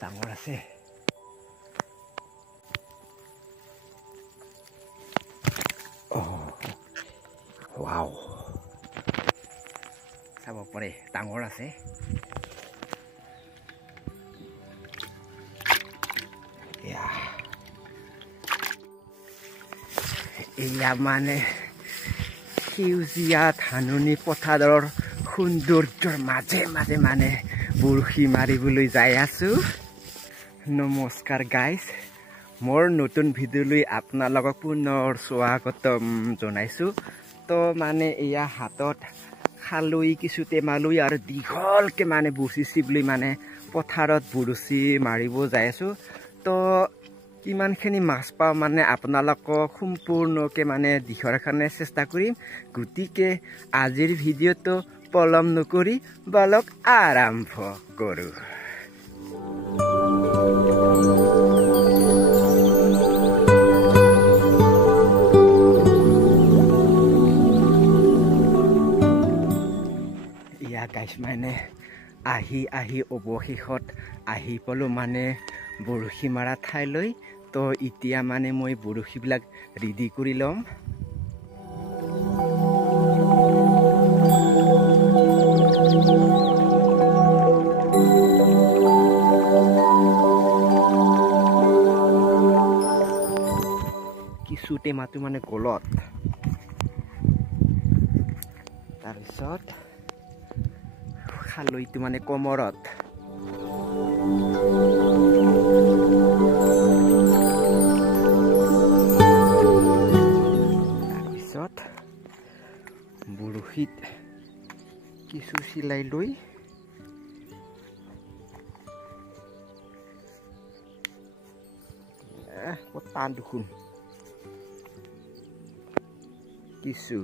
ডাঙৰ আছে ৱাও চাব পাৰে ডাঙৰ আছে এয়া মানে সেউজীয়া ধাননি পথাৰৰ সৌন্দৰ্যৰ মাজে মাজে মানে বৰশী মাৰিবলৈ যাই আছো নমস্কাৰ গাইজ মোৰ নতুন ভিডিঅ'লৈ আপোনালোকক পুনৰ স্বাগতম জনাইছো তো মানে এয়া হাতত খালৈ কিছু টেমালৈ আৰু দীঘলকে মানে বৰশী চিবলৈ মানে পথাৰত বৰশী মাৰিব যাই আছো তো কিমানখিনি মাছ পাওঁ মানে আপোনালোকক সম্পূৰ্ণকে মানে দিখাৰ কাৰণে চেষ্টা কৰিম গতিকে আজিৰ ভিডিঅ'টো পলম নকৰি বলক আৰম্ভ কৰো ইয়া গাইস মানে আহি অৱশেষত আহি পলো মানে বৰশী মাৰা ঠাইলৈ তো এতিয়া মানে মই বৰশীবিলাক ৰেডি কৰি লম কিছু টেমাটো মানে গলত তাৰপিছত খালৈটো মানে কমৰত তাৰপিছত বৰশীত কিছু চিলাই লৈ টান দেখোন কিছু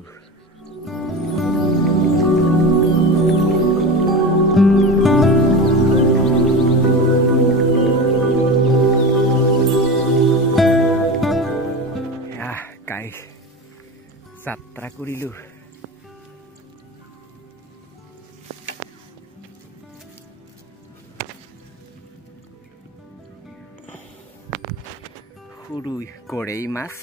গাইস যাত্ৰা কৰিলো সৰু গৰৈ মাছ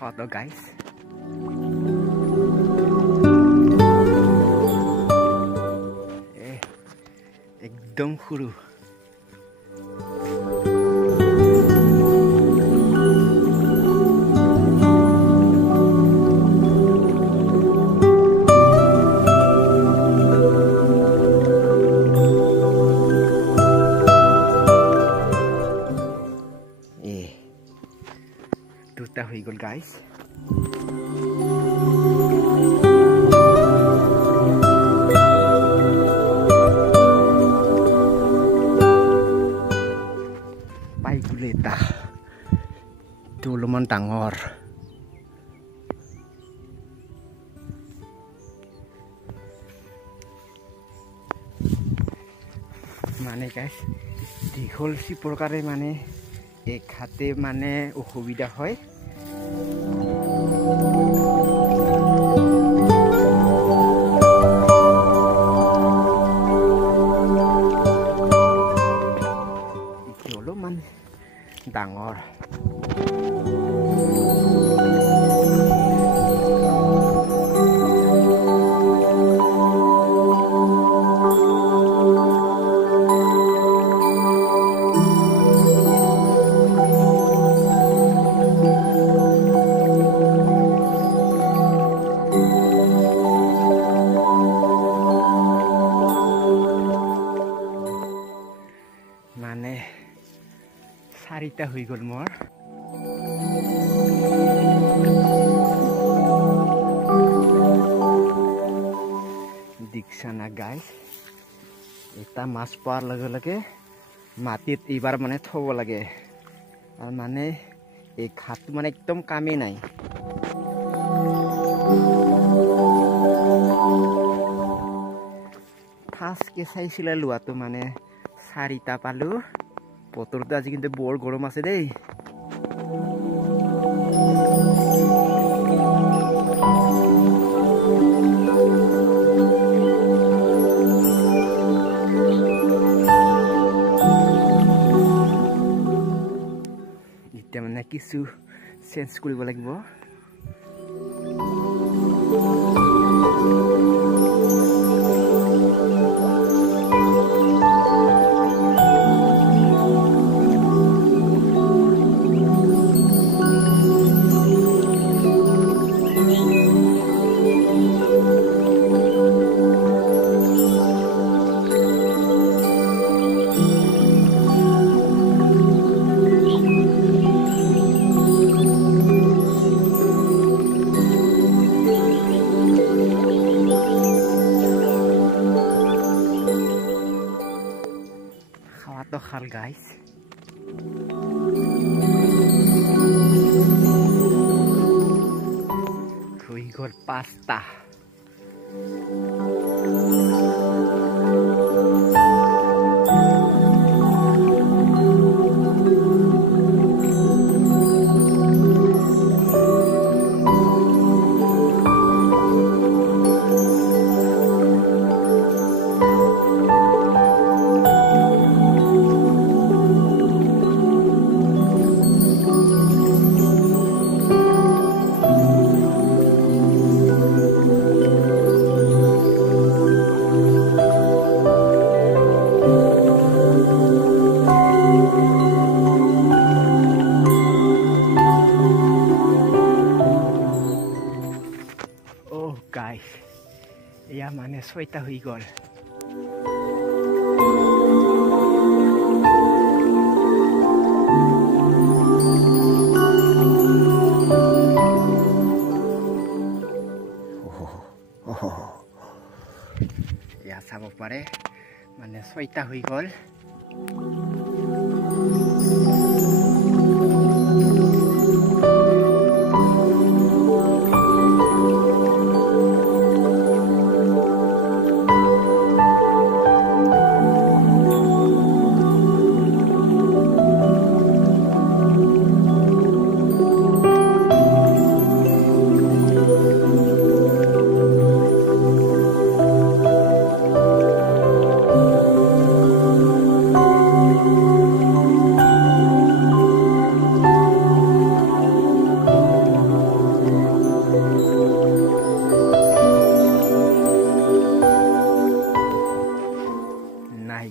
খাল গাইস একদম সৰু দুটা হৈ গ'ল গাইস পাই গ'লে এটা অলপমান ডাঙৰ মানে গাইস দীঘল চিপৰ কাৰণে মানে এক হাতে মানে অসুবিধা হয় অলপমান ডাঙৰ মানে 4টা হৈ গ'ল মোৰ দিকছানা গাইস এটা মাছ পোৱাৰ লগে লগে মাটিত এইবাৰ মানে থব লাগে আৰু মানে এই ঘাট মানে একদম কামে নাই ফাৰ্ষ্টকে চাইছিলে লোৱাটো মানে 4টা পালো বতৰটো আজি কিন্তু বৰ গৰম আছে দেই এতিয়া মানে কিছু চেঞ্জ কৰিব লাগিব খাল গাইস হৈ গ'ল 5টা guys ya মানে 6টা হৈ গ'ল ya চাব পাৰে মানে 6টা হৈ গ'ল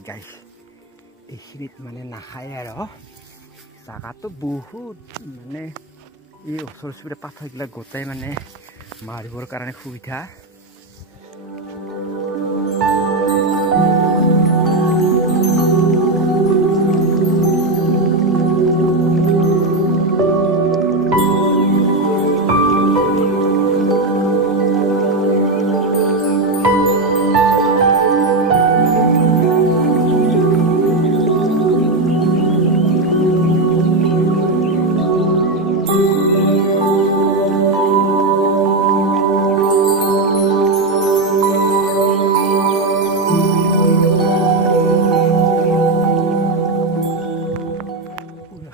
guys এইখিনিত মানে নাখায় আৰু জাগাটো বহুত মানে এই ওচৰ চুবুৰীয়া পাথৰবিলাক গোটাই মানে মাৰিবৰ কাৰণে সুবিধা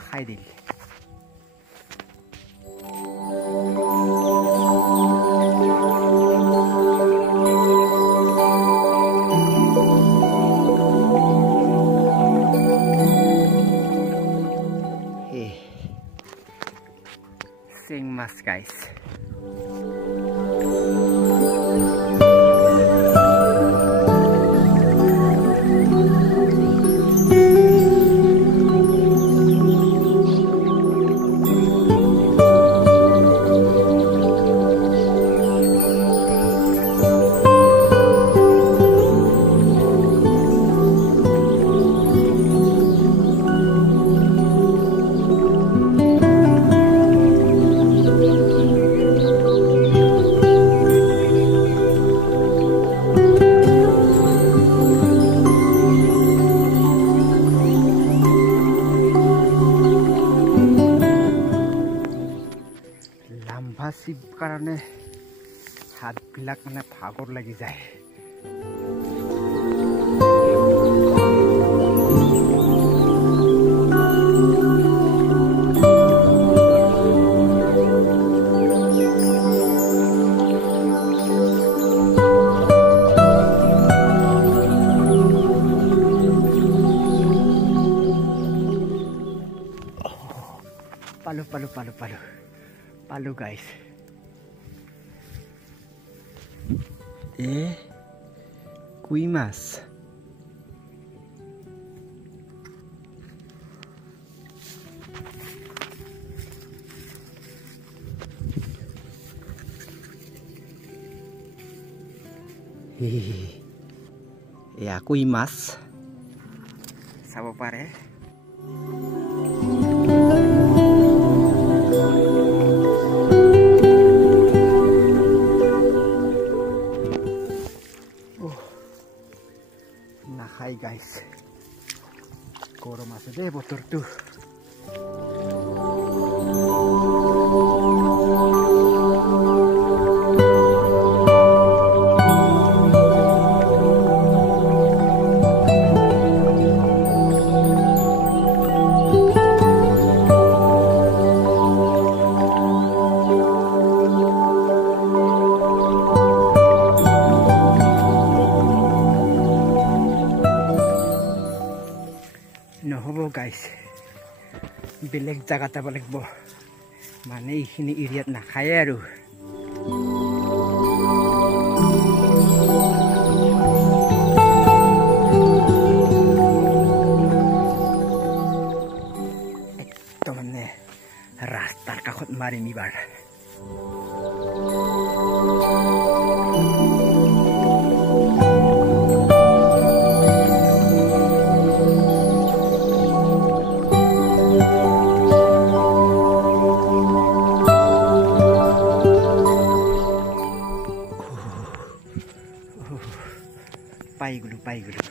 খাই দিল sing mas guys চিপ কাৰণে হাতবিলাক মানে ভাগৰ লাগি যায় Palu guys. Kui mas. Ya, kui mas. Sabo pare. Hi guys, goro masih deh motor tuh. নহ'ব গাইছ বেলেগ জায়গা যাব লাগিব মানে এইখিনি এৰিয়াত নাখায় আৰু একদম মানে ৰাস্তাৰ কাষত মাৰিম এইবাৰ পাই গলো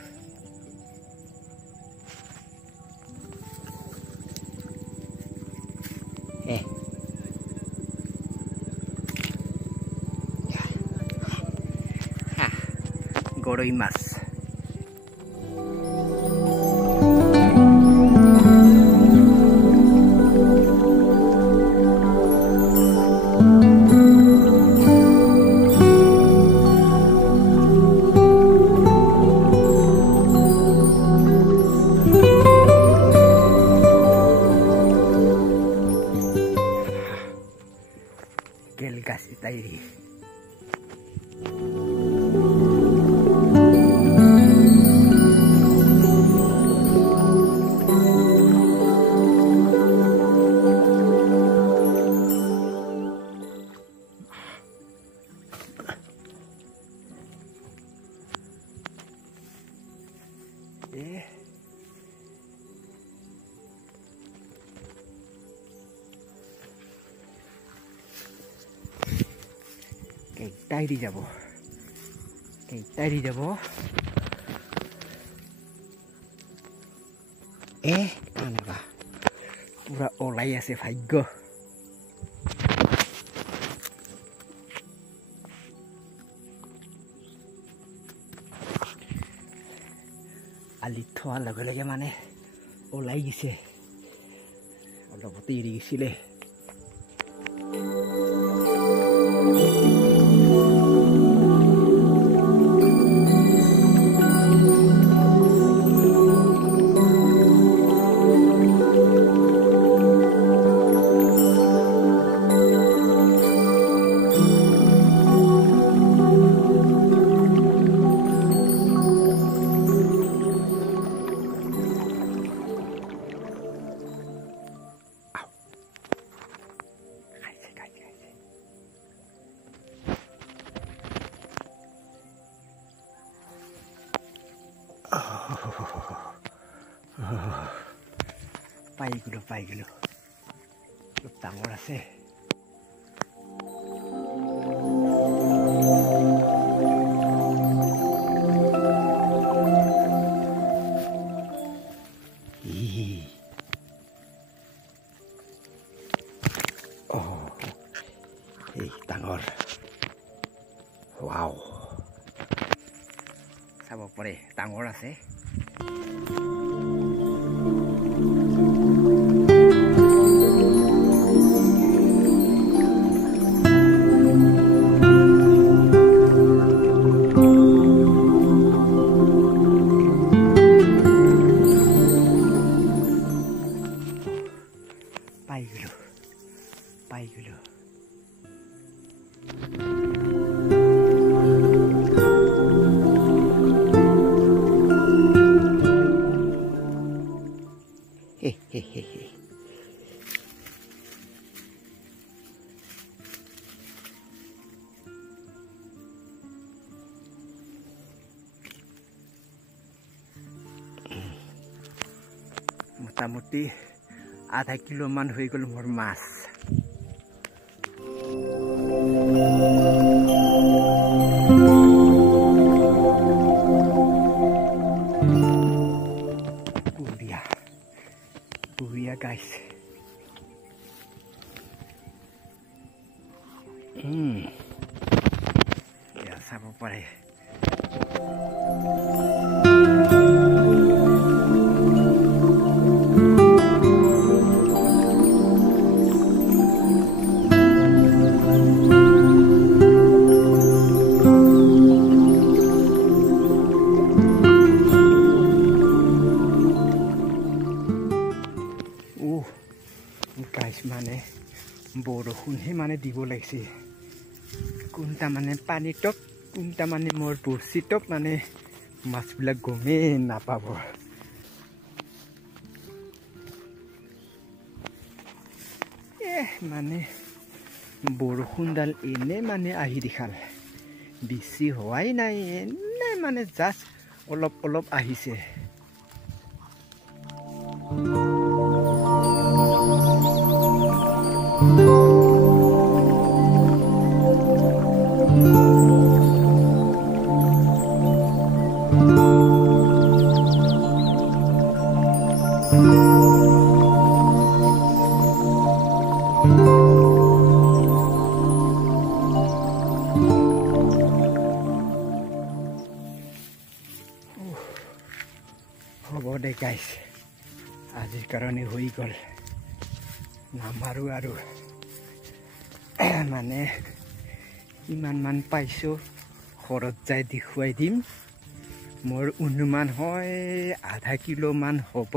গৰৈ মাছ gas itairi Keitairi jabo anaba pura olai ase bhagyo ali thoa lage lage mane olai gise olopte iri gisile পাই গলো ডাঙৰ আছে এই ডাঙৰ ওয়াও চাব পাৰে ডাঙৰ আছে পাই গলো মোটামুটি আধা কিলো মান হৈ গ'ল মোৰ মাছ Buia guys. Ya sabo pare. Guys, মানে বৰষুণহে মানে দিব লাগিছে কোনটা মানে পানী টপ কোনটা মানে মোৰ বৰশী টপ মানে মাছবিলাক গমেই নাপাব মানে বৰষুণডাল এনে মানে আহি দেখাল বেছি হোৱাই নাই এনে মানে জাষ্ট অলপ অলপ আহিছে হ'ব দে গাইছ আজিৰ কাৰণে হৈ গ'ল নামাৰো আৰু মানে ইমান মান পাইছো ঘৰত যাই দেখুৱাই দিম মোৰ অনুমান হয় আধা কিলো মান হ'ব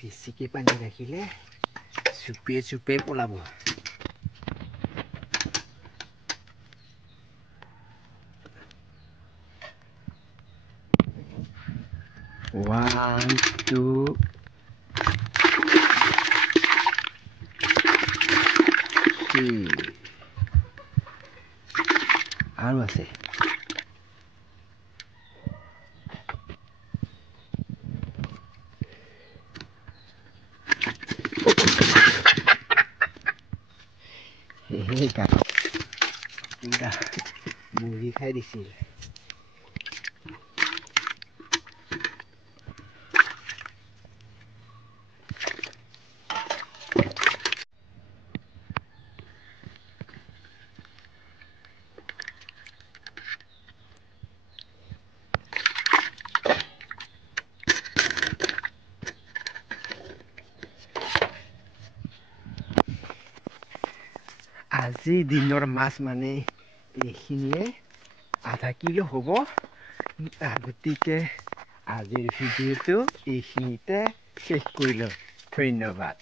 বেছিকে পানী ৰাখিলে চুপে চুপে পলাব One, two, three. আৰু আছে পুৰা মুড়ি খাই দিছিল আজি দিনৰ মাছ মানে এইখিনিয়ে আধা কিলো হ'ব গতিকে আজিৰ ভিডিঅ'টো এইখিনিতে শেষ কৰিলোঁ ধন্যবাদ